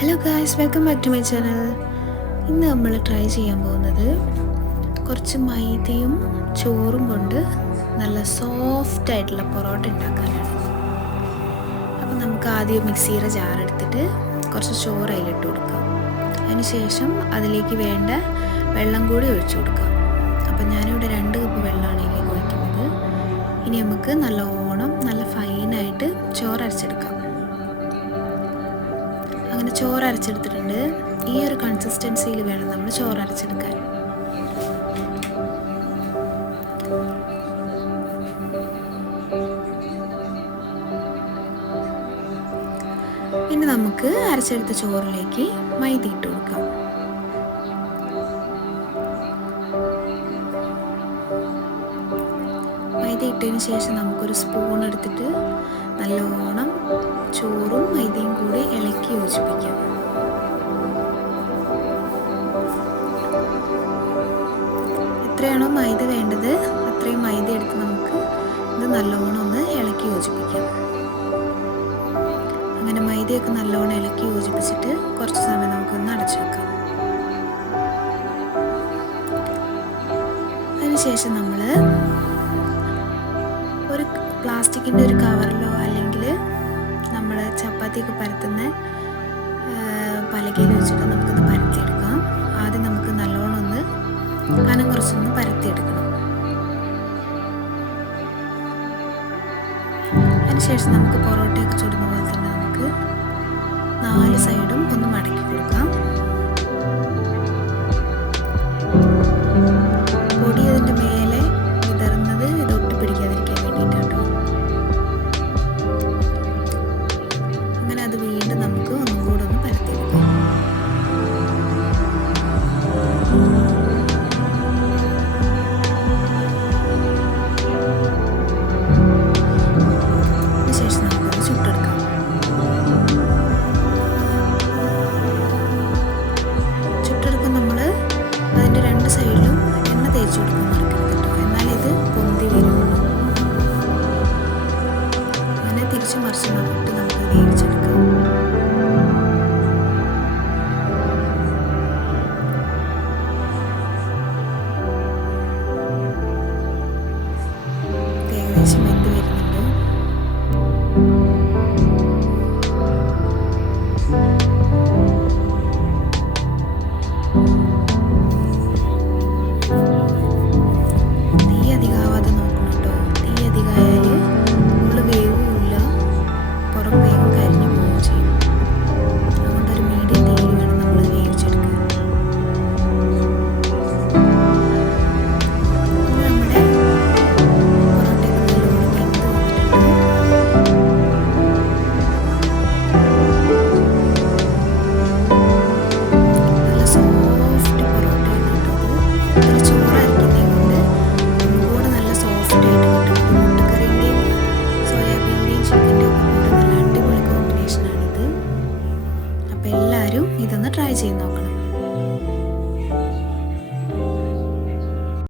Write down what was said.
Hello guys, welcome back to my channel. ഇന്ന് നമ്മൾ try ചെയ്യാൻ പോകുന്നത് കുറച്ച് മൈദയും ചോറും കൊണ്ട് നല്ല സോഫ്റ്റ് ആയിട്ടുള്ള പൊറോട്ട ഉണ്ടാക്കാനാണ്. അപ്പം നമുക്ക് ആദ്യം മിക്സിയുടെ ജാറെടുത്തിട്ട് കുറച്ച് ചോറ് അതിലിട്ട് കൊടുക്കാം. അതിനുശേഷം അതിലേക്ക് വേണ്ട വെള്ളം കൂടി ഒഴിച്ചു കൊടുക്കാം. അപ്പം ഞാനിവിടെ 2 കപ്പ് വെള്ളമാണ് ഇതിലേക്ക് ഒഴിക്കുന്നത്. ഇനി നമുക്ക് നല്ല ഫൈനായിട്ട് ചോറ് അരച്ചെടുക്കാം. അങ്ങനെ ചോറ് അരച്ചെടുത്തിട്ടുണ്ട്. ഈ ഒരു കൺസിസ്റ്റൻസിയിൽ വേണം നമ്മൾ ചോറ് അരച്ചെടുക്കാൻ. ഇനി നമുക്ക് അരച്ചെടുത്ത ചോറിലേക്ക് മൈദ ഇട്ട് കൊടുക്കാം. മൈദ ഇട്ടതിന് ശേഷം നമുക്കൊരു സ്പൂൺ എടുത്തിട്ട് നല്ലോണം ചോറും മൈദയും കൂടി ഇളക്കി യോജിപ്പിക്കാം. എത്രയാണോ മൈദ വേണ്ടത് അത്രയും മൈദ എടുത്ത് നമുക്ക് ഇത് നല്ലോണം ഒന്ന് ഇളക്കി യോജിപ്പിക്കാം. അങ്ങനെ മൈദയൊക്കെ നല്ലോണം ഇളക്കി യോജിപ്പിച്ചിട്ട് കുറച്ച് സമയം നമുക്കൊന്ന് അടച്ചു വെക്കാം. അതിനുശേഷം നമ്മൾ ഒരു പ്ലാസ്റ്റിക്കിൻ്റെ ഒരു കവറിലോ അല്ലെങ്കിൽ നമ്മൾ ചപ്പാത്തിയൊക്കെ പരത്തുന്ന പലകയിൽ വെച്ചിട്ട് നമുക്കൊന്ന് പരത്തിയെടുക്കാം. ആദ്യം നമുക്ക് നല്ലോണം ഒന്ന് കനം കുറച്ചൊന്ന് പരത്തിയെടുക്കണം. അതിനുശേഷം നമുക്ക് പൊറോട്ടയൊക്കെ ചുടുന്ന പോലെ തന്നെ നമുക്ക് 4 സൈഡും ഒന്ന് മടക്കി കൊടുക്കാം.